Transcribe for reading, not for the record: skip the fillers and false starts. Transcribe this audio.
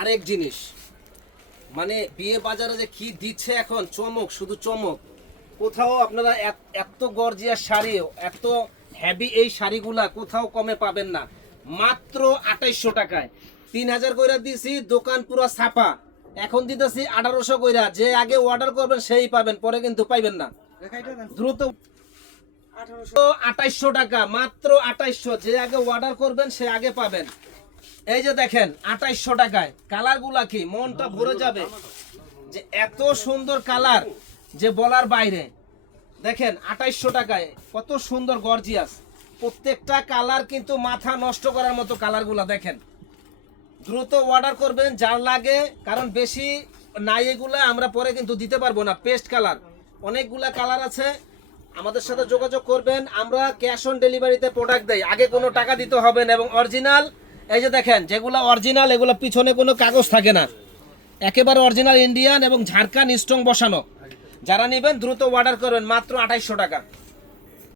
আরেক জিনিস, মানে বিয়ে বাজারে যে কি দিচ্ছে এখন, চমক, শুধু চমক। কোথাও আপনারা এত গর্জিয়াস শাড়ি, এত হেভি এই শাড়িগুলা কোথাও কমে পাবেন না। মাত্র 2800 টাকায় 3000 কইরা দিছি, দোকান পুরো ছাপা। এখন দিতেছি 1800 কইরা। যে আগে অর্ডার করবেন সেই পাবেন, পরে কিন্তু পাইবেন না। দ্রুত 2800 টাকা, মাত্র 2800। যে আগে অর্ডার করবেন সে আগে পাবেন। এই যে দেখেন 2800 টাকায় কালার গুলা কি মনটা ভরে যাবে, যে এত সুন্দর কালার যে বলার বাইরে। দেখেন 2800 টাকায় কত সুন্দর গর্জিয়াস, প্রত্যেকটা কালার কিন্তু মাথা নষ্ট করার মতো কালার গুলা। দেখেন দ্রুত অর্ডার করবেন যার লাগে, কারণ বেশি নাই এগুলা, আমরা পরে কিন্তু দিতে পারবো না। পেস্ট কালার অনেকগুলা কালার আছে, আমাদের সাথে যোগাযোগ করবেন। আমরা ক্যাশ অন ডেলিভারিতে প্রোডাক্ট দেই, আগে কোনো টাকা দিতে হবে না। এবং অরিজিনাল, এই যে দেখেন যেগুলো অরিজিনাল, এগুলো পিছনে কোনো কাগজ থাকে না, একেবারে অরিজিনাল ইন্ডিয়ান এবং ঝাড়খান্ড স্ট্রং বসানো। যারা নেবেন দ্রুত অর্ডার করবেন, মাত্র 2800 টাকা।